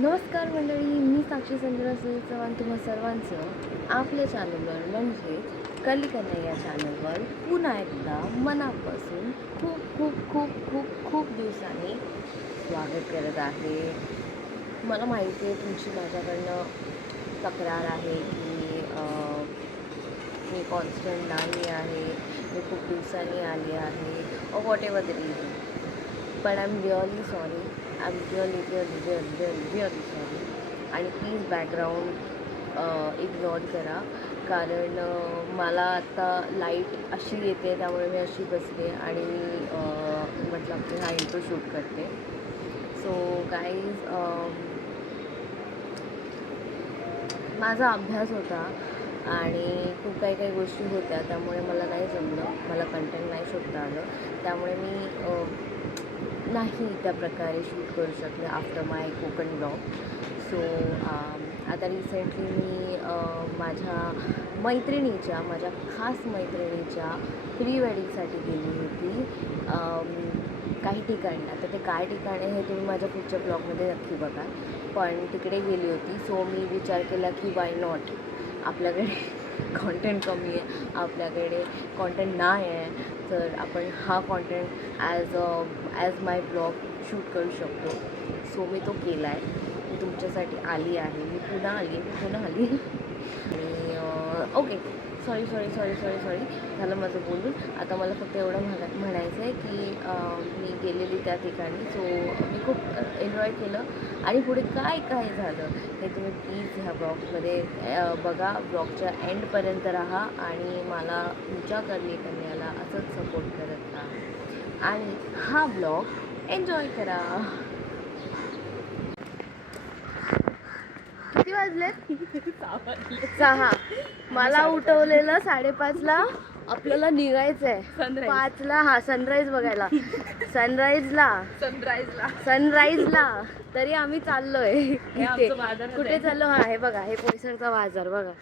नमस्कार मंडळी, मी साक्षी संजना चव्हाण तुम्हा सर्वांचं आपल्या चॅनलवर म्हणजे कली कन्हैया चॅनलवर पुन्हा एकदा मनापासून खूप खूप खूप खूप खूप दिवसांनी स्वागत करत आहे. मला माहिती आहे तुमची माझ्याकडनं तक्रार आहे की मी कॉन्स्टंट नाही आहे, मी खूप दिवसांनी आली आहे वॉट एव्हर द रिझन. पण I am really sorry, I am really sorry. आणि प्लीज बॅकग्राऊंड इग्नोर करा, कारण मला आता लाईट अशी येते त्यामुळे मी अशी बसले आणि मी म्हटलं की हा इंट्रो शूट करते. सो गाईज, माझा अभ्यास होता आणि खूप काही काही गोष्टी होत्या त्यामुळे मला नाही जमलं, मला कंटेंट नाही शोधता आलं, त्यामुळे मी नाही त्या प्रकारे शूट करू शकले आफ्टर माय कोकण ब्लॉग. सो आता रिसेंटली मी माझ्या मैत्रिणीच्या, माझ्या खास मैत्रिणीच्या प्री वेडिंगसाठी गेली होती काही ठिकाणी. आता ते काय ठिकाणी हे तुम्ही माझ्या पुढच्या ब्लॉगमध्ये नक्की बघा, पण तिकडे गेली होती. सो मी विचार केला की वाय नॉट, आपल्याकडे कॉन्टेंट कमी आहे, आपल्याकडे कॉन्टेंट नाही आहे, तर आपण हा कॉन्टेंट ॲज माय ब्लॉग शूट करू शकतो. सो मी तो केला आहे, मी तुमच्यासाठी आली आहे, मी पुन्हा आली आणि ओके, सॉरी झालं माझं बोलून. आता मला फक्त एवढं म्हणायचं आहे की मी गेलेली त्या ठिकाणी. सो मी खूप एन्जॉय केलं आणि पुढे काय काय झालं हे तुम्ही प्लीज ह्या ब्लॉगमध्ये बघा. ब्लॉगच्या एंडपर्यंत राहा आणि मला तुमच्या कली कन्याला असंच सपोर्ट करत राहा आणि हा ब्लॉग एन्जॉय करा. किती वाजलेत? 6. मला उठवलेलं 5:30ला, आपल्याला निघायचं आहे 5ला. हा, सनराईज बघायला, सनराईजला तरी आम्ही चाललोय. कुठे चाललो? हा, हे बघा, हे पोईसरचा बाजार बघा.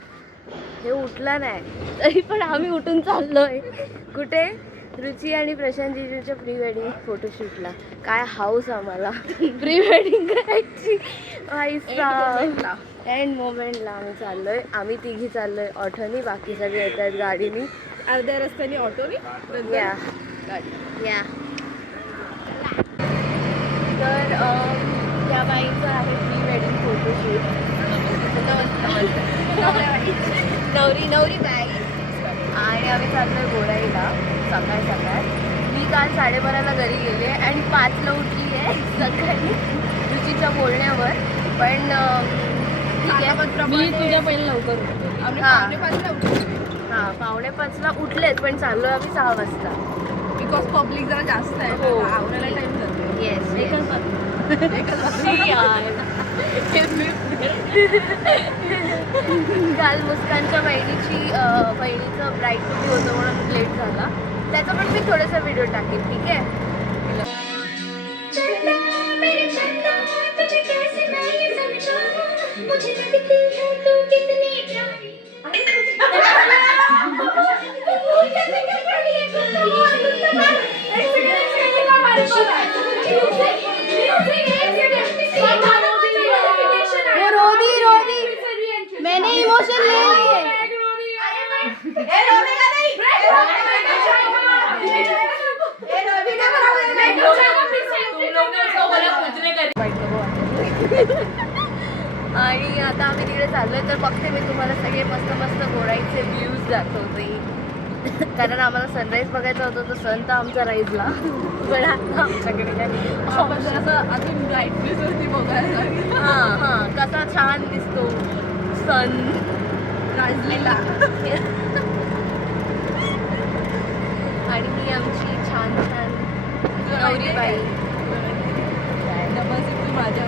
हे उठला नाही तरी पण आम्ही उठून चाललोय. कुठे? रुची आणि प्रशांत जीजूच्या प्री वेडिंग फोटोशूटला. काय हाऊस आम्हाला प्री वेडिंग करायची. एंड मोमेंटला आम्ही चाललोय, आम्ही तिघी चाललोय ऑटोनी, बाकी सगळे येत आहेत गाडीनी, अर्ध्या रस्त्याने ऑटोनी. या तर त्या बाईचं आहे प्री वेडिंग फोटोशूट. नवरी बाई. आणि आम्ही चाललोय गोराईला सकाळ. मी काल 12:30ला घरी गेले आणि 5ला उठली आहे सकाळी रुचीच्या बोलण्यावर. पण ठीक आहे, मी तुझ्या पहिलं लवकर उठतो. आम्ही 5:45ला उठतो. हां, 4:45ला उठलेत, पण चाललोय आम्ही 6 वाजता. बिकॉज पब्लिक जरा जास्त आहे. हो. आवरायला टाइम जातो. येस. काल मुस्कानच्या बहिणीचं ब्राईड टू होतं म्हणून लेट झाला, त्याचा पण मी थोडासा व्हिडिओ टाकेन, ठीक आहे. मैंने इमोशन ले लिए. आणि आता आम्ही तिकडे चाललोय, तर बघते मी तुम्हाला सगळे मस्त गोराईचे व्ह्यूज दाखवते. कारण आम्हाला सनराईज बघायचा होता, तो सन तर आमचा राईजला, पण आता आमच्याकडे काय अजून ब्राईटनेस होती बघायला. हां, कसा छान दिसतो सन राजलीला. आणि ही आमची छान नवरी बाई. डबल तू माझ्या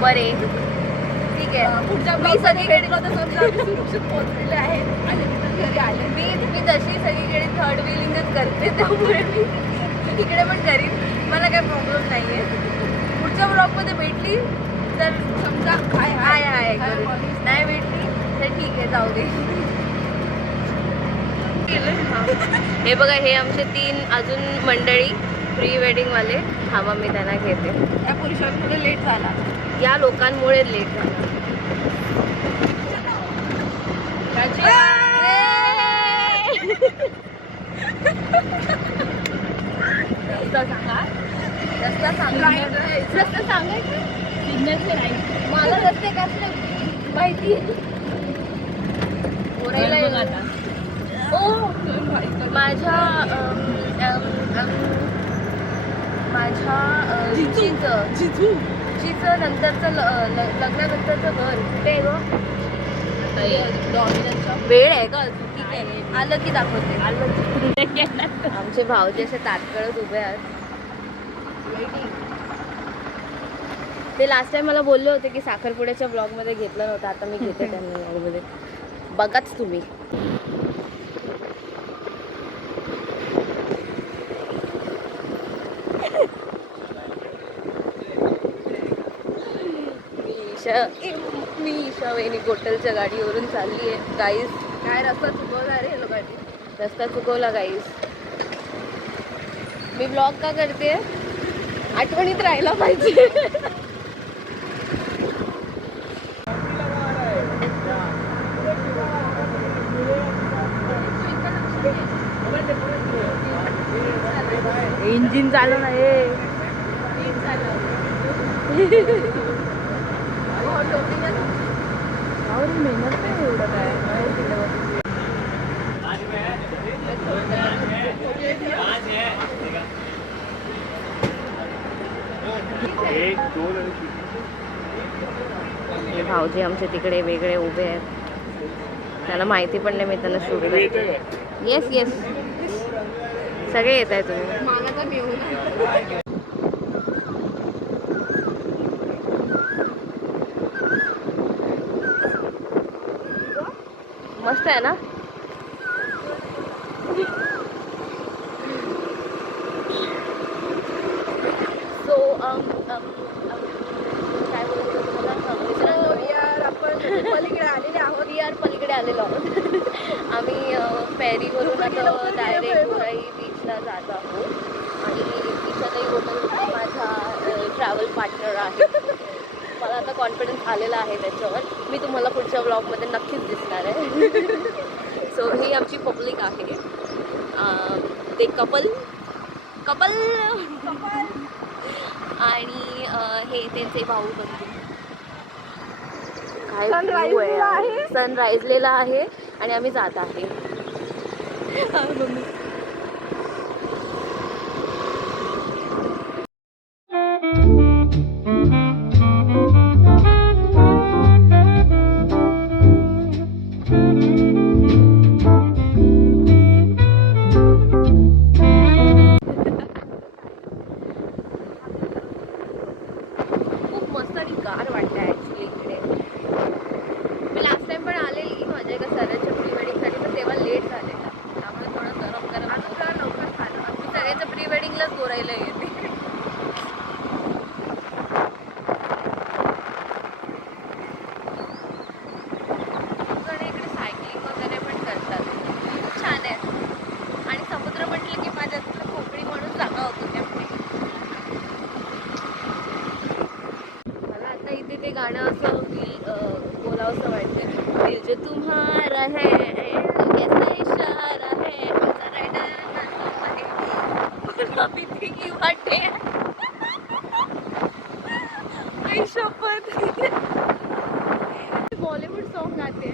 बरे, ठीक आहे. पुढच्या मी सगळीकडे सुरक्षित पोहोचलेले आहेत आणि घरी आले. मी तशी सगळीकडे थर्ड व्हीलिंगच करते, त्यामुळे मी तिकडे पण करीन, मला काही प्रॉब्लेम नाही आहे. पुढच्या ब्लॉगमध्ये भेटली तर समजा आहे, नाही भेटली तर ठीक आहे, जाऊ दे. हे बघा, हे आमचे 3 अजून मंडळी प्री वेडिंगवाले. थांबा मी त्यांना घेते. त्या पुरुषांमुळे लेट झाला. या लोकांमुळे लेट झाला. रस्ता सांगा. रस्ता सांगा. रस्ता सांगायचं. मला रस्ते कसं माहिती. माझ्या जिचं नंतरचं लग्नानंतरचं घर कुठे आहे गं? वेळ आहे का? ठीक आहे, आलं की दाखवते. आमचे भाऊजी असे तात्कळत उभे आहेत. ते लास्ट टाइम मला बोलले होते की साखरपुड्याच्या ब्लॉगमध्ये घेतलं नव्हतं, आता मी घेते त्यांना ब्लॉगमध्ये. बघाच तुम्ही. मी ईशा वहिनी गोटलच्या गाडीवरून चालली आहे गाईस. काय रस्ता चुकवला रे लोकांनी. रस्ता चुकवला गाईस. मी ब्लॉग का करते? आठवणीत राहायला पाहिजे. इंजिन चालू नाही. मेहनत नाही एवढं काय. हे भाऊजी आमचे तिकडे वेगळे उभे आहेत. त्यांना माहिती पण नाही मी त्यांना शूट करते. येस येस सगळे येत आहे तुम्ही. मला तर मिळून मस्त आहे ना. सो काय बोलतो तुम्हाला. यार आपण पलीकडे आलेले आहोत. पलीकडे आलेलो आहोत. आम्ही फेरीवरून आता डायरेक्ट गोराई बीचला जात आहोत. आणि ईशाताई गोटल माझा ट्रॅव्हल पार्टनर आहे. मला आता कॉन्फिडन्स आलेला आहे त्याच्यावर. मी तुम्हाला पुढच्या ब्लॉगमध्ये नक्कीच दिसणार आहे. सो ही आमची पब्लिक आहे. ते कपल आणि हे त्यांचे भाऊ बंधू. काय सनराइजलेला आहे आणि आम्ही जात आहे. गार वाटतं ॲक्च्युली इकडे. मी लास्ट टाइम पण आलेली माझ्या एका सरांच्या प्री वेडिंगसाठी, पण तेव्हा लेट झालेला. त्यामुळे थोडं गरम गरम लवकर खाल्लं. मी सगळ्यांच्या प्री वेडिंगलाच गोरायला येते. इकडे सायकलिंग वगैरे पण करतात. खूप छान आहे. आणि समुद्र म्हटलं की माझ्या कोकणी म्हणून जागा होतो त्यामुळे इथे ते गाणं असं बोलावंसं वाटतं. दिल जो तुम्हारा है कैसा इशारा है माझा रायडर नाचतो आहे गुलाबी ती वाटे. बॉलिवूड सॉन्ग गाते.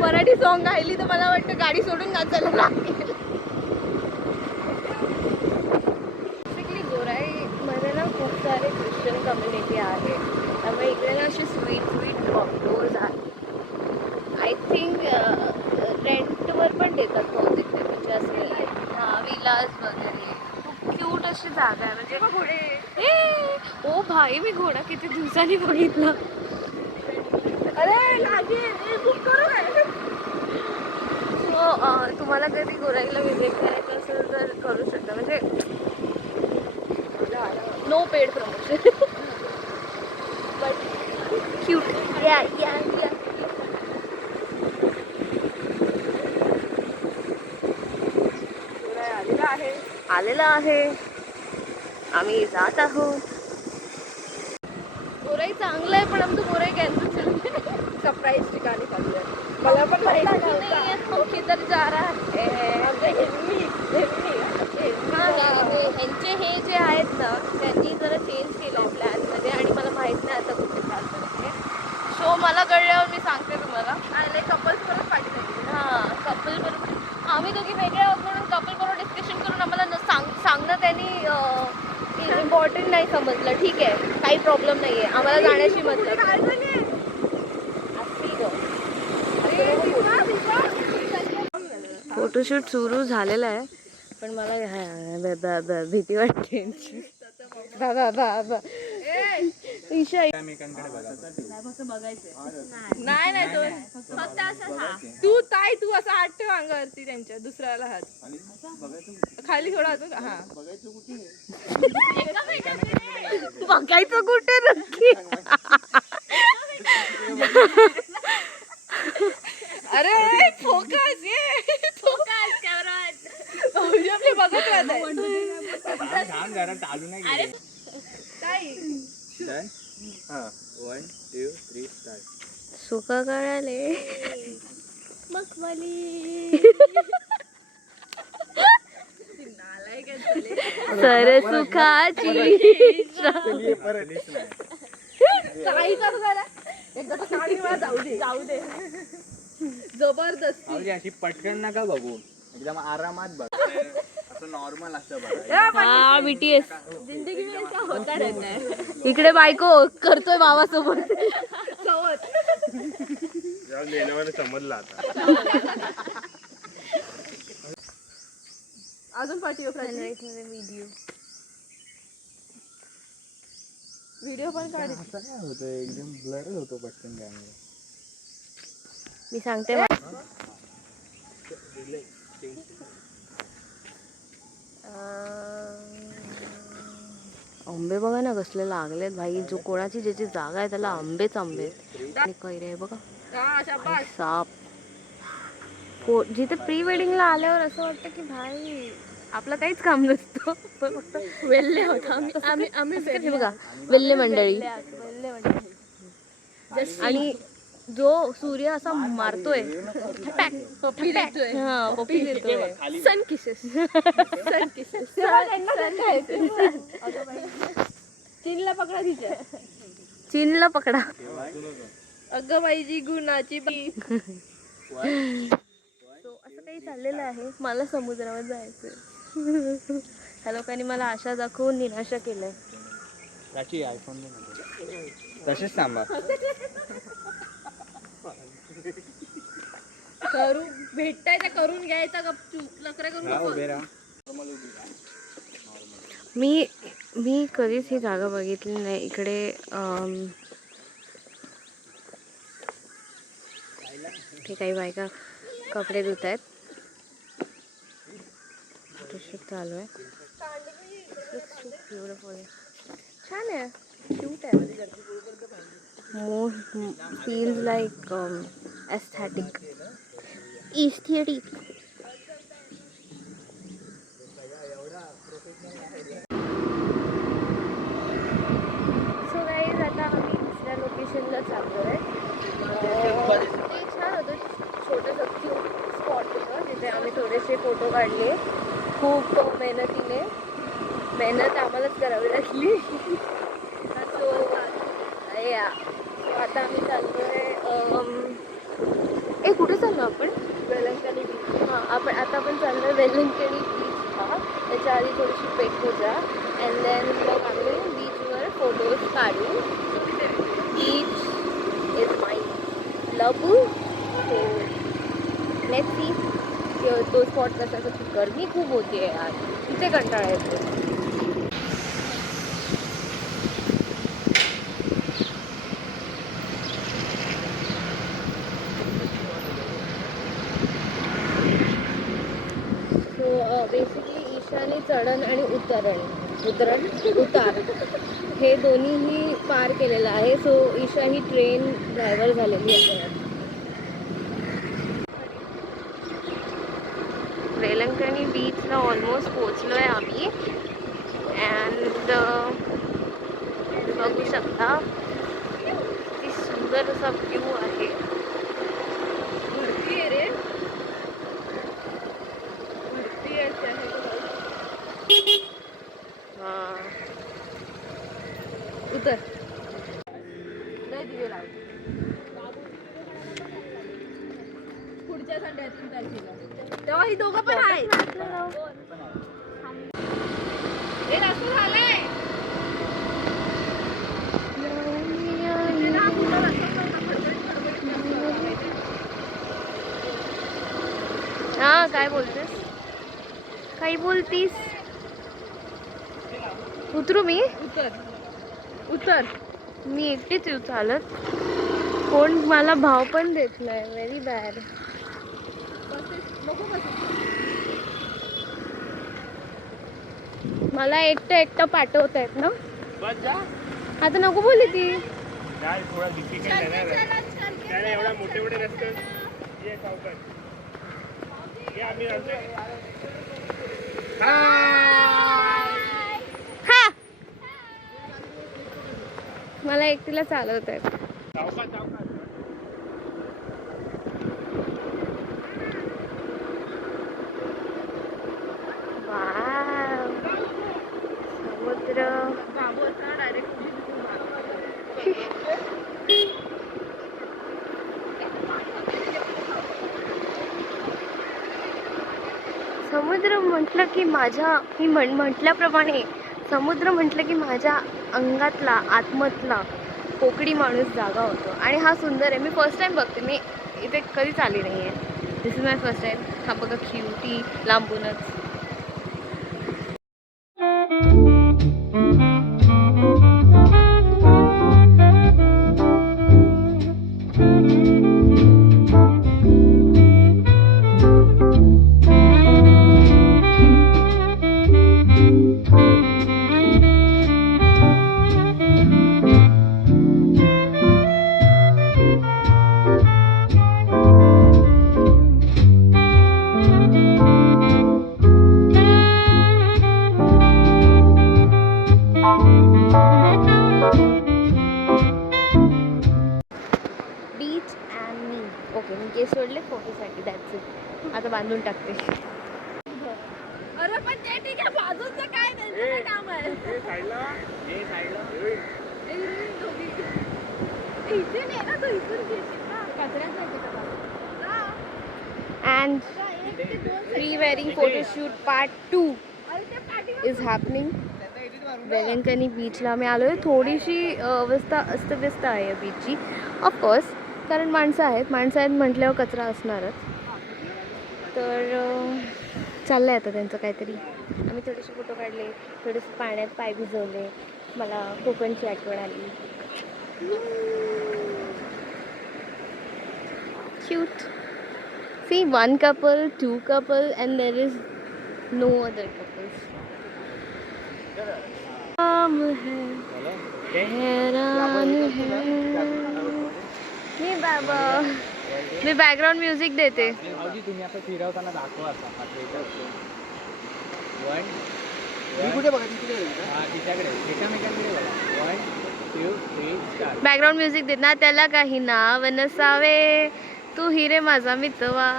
मराठी सॉन्ग गायली तर मला वाटतं गाडी सोडून नाचायला लागेल. बेसिकली गोराईमध्ये ना खूप सारे ख्रिश्चन कम्युनिटी आहे. त्यामुळे इकडे ना असे स्वीट आउटडोअर्स आहेत. आय थिंक रेंटवर पण देतात बहुतेक ते. म्हणजे असे विलाज वगैरे. खूप क्यूट अशी जागा आहे. म्हणजे पुढे ओ भाई मी घोडा किती दिवसांनी बघितला. सो तुम्हाला कधी गोराईला व्हिजिट करायचं असेल तर करू शकता. म्हणजे no paid promotion. But cute. या आलेला आहे. आम्ही जात आहोत. गोराई चांगलं आहे पण आमचं गोराई कॅन्सल झालं. सरप्राईज ठिकाणी चाललोय. मला पण माहिती नव्हतं. हम किधर जा रहा है. ह्यांचे हे जे आहेत ना त्यांनी जरा चेंज केलं प्लॅनमध्ये आणि मला माहित नाही आता कुठे चालतं ते. सो मला कळल्यावर मी सांगते तुम्हाला. कपल्स परत पाठवले. हां कपल बरोबर आम्ही दोघी वेगळे आहोत म्हणून कपल बरोबर डिस्कशन करून आम्हाला सांगणं त्यांनी इम्पॉर्टंट नाही समजलं. ठीक आहे काही प्रॉब्लेम नाही आहे आम्हाला जाण्याची मतलब. फोटोशूट सुरू झालेला आहे पण मला भीती वाटते. ईशा नाही तो फक्त तू असं हात ठेव अंगावरती त्यांच्या दुसऱ्याला हात खाली थोडा हात हा बघायचं कुठे नक्की. अरे फोकस आपले बघत सुका काढाले मखमली सर सुखाची जाऊ दे जबरदस्ती अशी पटकन नका बघू एकदम आरामात बघ असं नॉर्मल असं बघ. हा BTS इकडे बायको करतोय बाबासोबत समजला आता. अजून पाठव व्हिडिओ पण काढ. काय होतं एकदम ब्लरच होतो पटकन कॅमेरा. मी सांगते आंबे बघा ना कसले लागलेत भाई. जो कोणाची ज्याची जागा आहे त्याला आंबेच आंबे आणि कैरे आहे बघा. साप जिथे प्री वेडिंगला आल्यावर असं वाटतं की भाई आपलं काहीच काम नसतं पण फक्त वेल्ले होता आम्ही बघा वेल्ले मंडळी. आणि जो सूर्य असा मारतोय पप्पी देतोय सन किसेस चीनला पकडा तिच्या चीनला पकडा. अगं बाईजी गुणाची असं काही चाललेलं आहे. मला समुद्रावर जायचंय. ह्या लोकांनी मला आशा दाखवून निराशा केलंय. तसेच थांबा. करू भेटताय ते करून घ्यायचा गपचूप नखरे करून. मी कधीच ही जागा बघितली नाही. इकडे हे काही बायका कपडे धुत आहेत. फोटोशूट चालू आहे. छान आहे क्यूट आहे. More feels like aesthetic. So guys आता आम्ही दुसऱ्या लोकेशनला चाललो आहे. ते छान होतं छोटंसं क्यूट स्पॉट होतं तिथे आम्ही थोडेसे फोटो काढले. खूप मेहनत आम्हालाच करावी लागली. सो आता आम्ही चाललो आहे कुठे चाललो आपण वेलंकणी बीच. आपण चाललो आहे वेलंकणी बीचला. त्याच्या आधी थोडीशी पेटपूजा अँड देन मग आम्ही बीचवर फोटोज काढू. Beach is my love. So let's see तो स्पॉट कसा असं. गरमी खूप होती आहे आज तिथे कंटाळा येतो. बेसिकली ईशानी चढण आणि उतार हे दोन्हीही पार केलेलं आहे. सो ईशा ही ट्रेन ड्रायव्हर झालेली आहे. वेलंकणी बीचला ऑलमोस्ट पोचलो आहे आम्ही. अँड तर बघू शकता किती सुंदर असा व्ह्यू आहे. भरती आहे रे, भरती आहे. हा उतर नाही दिवे लाव. पुढच्या संडे 3 तारखेला तेव्हा ही दोघं पण आहेत. हे रस्ता झालाय. हा काय बोलतेस, काही बोलतीस? उतरू मी? उतर उतर. मी एकटीच येऊ चालत, कोण मला भाव पण देत नाही. Very bad. मला एकटं एकटं पाठवत आहेत ना. आता नको बोलली ती. एवढा मोठे मोठे रस्ते हा मला एकटीला चालवत आहेत. वाव, समुद्र. समुद्र म्हटलं की माझ्या, मी म्हटल्याप्रमाणे समुद्र म्हटलं की माझ्या अंगातला, आत्मतला कोकणी माणूस जागा होतो. आणि हा सुंदर आहे. मी फर्स्ट टाइम बघते, मी इथे कधीच आली नाही आहे. This is my first time. हा बघा क्यूटी लांबूनच. Beach and me. ओके, मी केस सोडले फोटोसाठी. That's it. आता बांधून टाकते. अरे पण ते ठीक आहे, बाजूचं काय त्यांचं काय काम आहे. इथे नाही ना, तो इथून घेशील ना. कचऱ्यात जायचं का बाबा? And pre wedding photoshoot part 2 is happening. Velankanni बीचला आम्ही आलो आहे. थोडीशी अवस्था अस्तव्यस्त आहे या बीचची, ऑफकोर्स, कारण माणसं आहेत म्हटल्यावर कचरा असणारच. तर चाललं आहे आता त्यांचं काहीतरी. आम्ही थोडेसे फोटो काढले, थोडेसे पाण्यात पाय भिजवले. मला कोकणची आठवण आली. Cute. See, 1 couple, 2 couple, and there is no other couples. हम हैं हैरान हैं. मी बाबा, मी बॅकग्राऊंड म्युझिक देते. तुम्ही आता फिरवताना दाखवा आता. कुठे बघा तिकडे तिच्याकडे एकामेकांकडे बघा. 1 2 3 स्टार्ट. बॅकग्राऊंड म्युझिक देत ना, त्याला काही नाव नसावे, तू हिरे माझा मितवा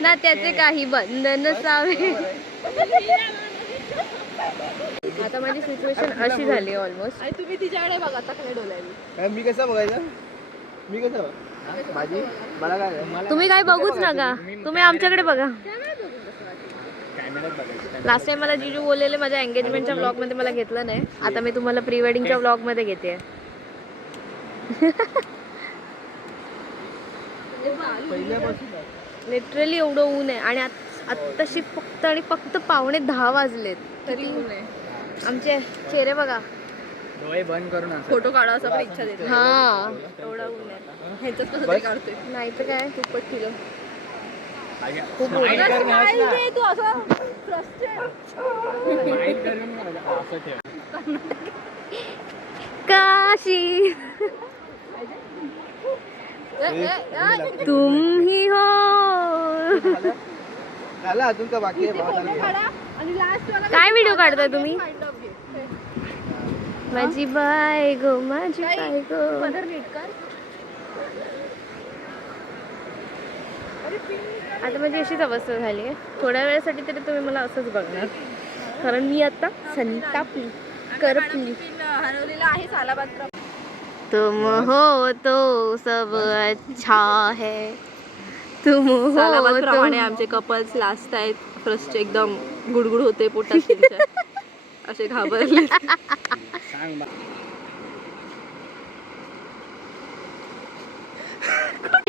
ना, त्याचे काही बंध नसावे. आता माझी सिच्युएशन अशी झाली ऑलमोस्ट. आणि तुम्ही तिच्याकडे बघा, तकडे डोलायला. मी कसं बघायचं? मी कसं माझी मला काय तुम्ही काय बघूच नका, तुम्ही आमच्याकडे बघा. कॅमेऱ्यात बघायचं. लास्ट टाइम मला जिजू बोललेले माझ्या एंगेजमेंटच्या व्लॉगमध्ये मला घेतलं नाही. आता मी तुम्हाला प्री वेडिंगच्या व्लॉगमध्ये घेते. लिटरली एवढं ऊन आहे. आणि आत्ताशी फक्त 9:45 वाजलेत तरी ऊन आहे. आमचे चेहरे बघा. डोळे बंद करून असं. फोटो काढायचा पण इच्छा देते. हा, एवढा ऊन आहे. ह्याच्यात कसं तरी काढतोय. नाही तर काय. दुप्पट किलो. खूप ऊन Smile आहे. करून हसला. तू असं फ्रस्ट्रेट. Smile करून असं ठेव. काशी तुम ही हो. झालं अजून का बाकी आहे? आणि लास्ट वाला काय व्हिडिओ काढताय तुम्ही? माझी बायगो माझी बायगो. आता माझी अशीच अवस्था झाली आहे. थोड्या वेळासाठी तरी तुम्ही मला असंच बघणार, कारण मी आता संतापली करपली. हरवलेला आहे सालाबाद. तुम हो तो सब अच्छा है. तुम हो सालाबादप्रमाणे आमचे कपल्स लास्ट आहेत. फर्स्ट एकदम गुडगुड होते पोटात त्यांच्या. असे घाबरले.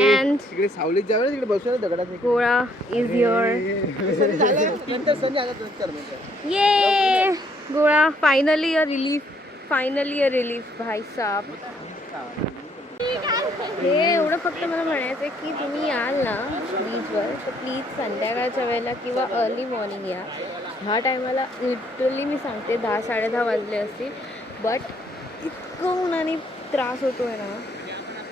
And तिकडे सावलीत जाऊ ना, तिकडे बसू ना दगडात. गोळा is here. नंतर संध्या आला तर म्हणजे. ये गोळा finally a relief. Finally a relief भाई साहब. हे एवढं फक्त मला म्हणायचं आहे की तुम्ही याल ना बीचवर तर प्लीज संध्याकाळच्या वेळेला किंवा अर्ली मॉर्निंग या. ह्या टायमाला लिटरली मी सांगते 10-10:30 वाजले असतील, बट इतकं उन्हाने त्रास होतो आहे ना,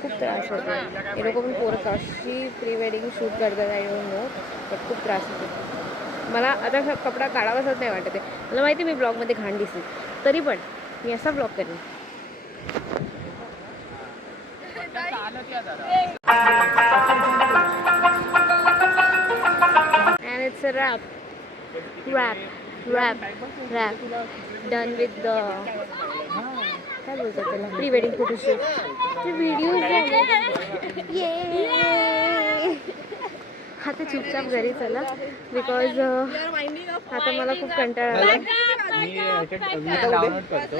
खूप त्रास होतो आहे. हे लोक पण पोरं कशी प्री वेडिंग शूट करतात आय डोंट नो, बट खूप त्रास होतो. मला आता कपडा काढावाच नाही वाटत आहे. मला माहिती मी ब्लॉगमध्ये घाण दिसेल, तरी पण मी असा ब्लॉग करेन. And it's a wrap. Done with the काय बोलतात त्याला, प्री वेडिंग फोटोशूट. ते व्हिडिओ आता चुपचाप घरी चला, बिकॉज आता मला खूप कंटाळा आला. डाउनलोड करतो.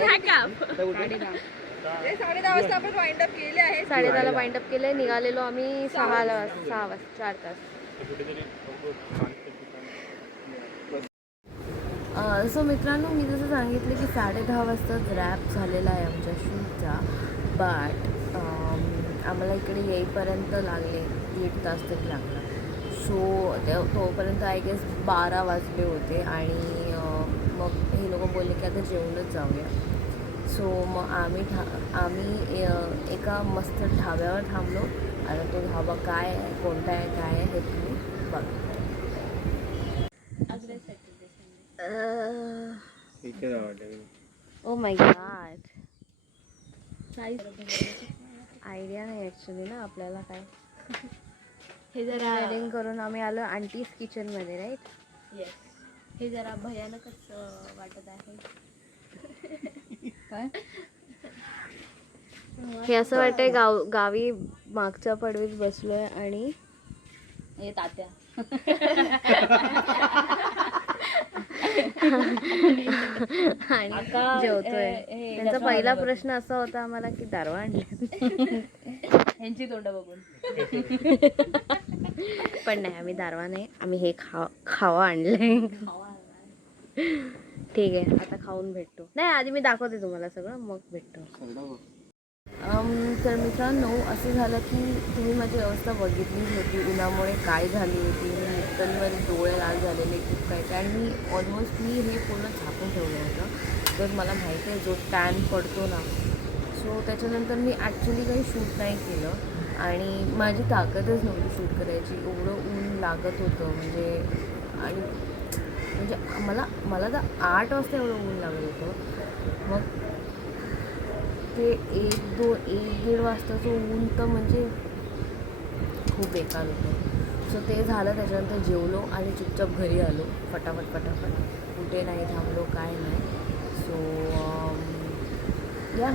10:30 वाजता आपण वाइंड अप केले आहे. 10:30ला वाइंड अप केलंय. निघालेलो आम्ही 6 वाजता 4 तास. सो मित्रांनो, मी जसं सांगितलं की 10:30 वाजताच रॅप झालेला आहे आमच्या शूटचा, बट आम्हाला इकडे येईपर्यंत लागले 1.5 तास तरी लागला. सो तोपर्यंत आय गेस 12 वाजले होते आणि मग हे लोक बोलले की आता जेवूनच जाऊया. सो मग आम्ही एका मस्त ढाब्यावर थांबलो. आता तो ढाबा काय आहे, कोणता आहे, काय आहे हे तुम्ही बघा. ओ माय गॉड, आयडिया नाही ॲक्च्युली ना आपल्याला काय. हे जरा वेडिंग करून आम्ही आलो आंटीज किचनमध्ये, राईट. येस, हे जरा भयानकच वाटत आहे. काय हे असं वाटतंय गावी मागच्या पडवीत बसलोय आणि हे तात्या आणि जेवतोय. त्यांचा पहिला प्रश्न असा होता आम्हाला की दारवा आणली. ह्यांची तोंड बघून. पण नाही, आम्ही दारवा नाही, आम्ही हे खावा आणलंय. ठीक आहे, आता खाऊन भेटतो. नाही, आधी मी दाखवते तुम्हाला सगळं, मग भेटतो. तर मित्रांनो, असं झालं की तुम्ही माझी अवस्था बघितली होती, उन्हामुळे काय झाली होती. मी लिटरली माझे डोळे लाल झालेले खूप काय काय, आणि मी हे पूर्ण झाकून ठेवलं होतं. तर मला माहिती आहे जो टॅन पडतो ना, सो त्याच्यानंतर मी ॲक्च्युली काही शूट नाही केलं आणि माझी ताकदच नव्हती शूट करायची. एवढं ऊन लागत होतं म्हणजे मला तर 8 वाजता एवढं ऊन लागत होतं. मग ते 1-1-1.5 वाजताचं ऊन तर म्हणजे खूप बेकार होतं. सो ते झालं. त्याच्यानंतर जेवलो आणि चुपचाप घरी आलो फटाफट. कुठे नाही थांबलो, काय नाही. सो या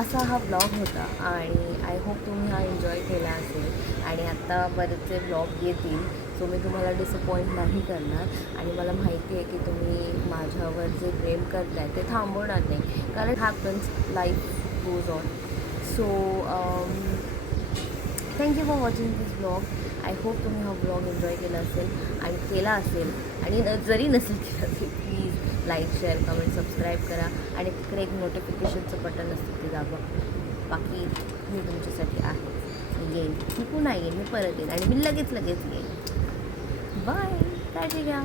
असा हा ब्लॉग होता आणि आय होप तुम्ही हा एन्जॉय केला असेल. आणि आत्ता बरेचसे ब्लॉग येतील, सो मी तुम्हाला डिसअपॉइंट नाही करणार. आणि मला माहिती आहे की तुम्ही माझ्यावर जे प्रेम करताय ते थांबवणार नाही, कारण happens, life goes on. So thank you for watching this blog. I hope तुम्ही हा ब्लॉग एन्जॉय केला असेल आणि केला असेल, आणि जरी नसेल केला असेल please like, share, comment, subscribe करा. आणि तिकडे एक नोटिफिकेशनचं बटन असतं ते दाबा. बाकी मी तुमच्यासाठी आहे. मी येईन, मी पुन्हा येईन, मी परत येईन आणि मी लगेच येईन. बाय, काळजी घ्या.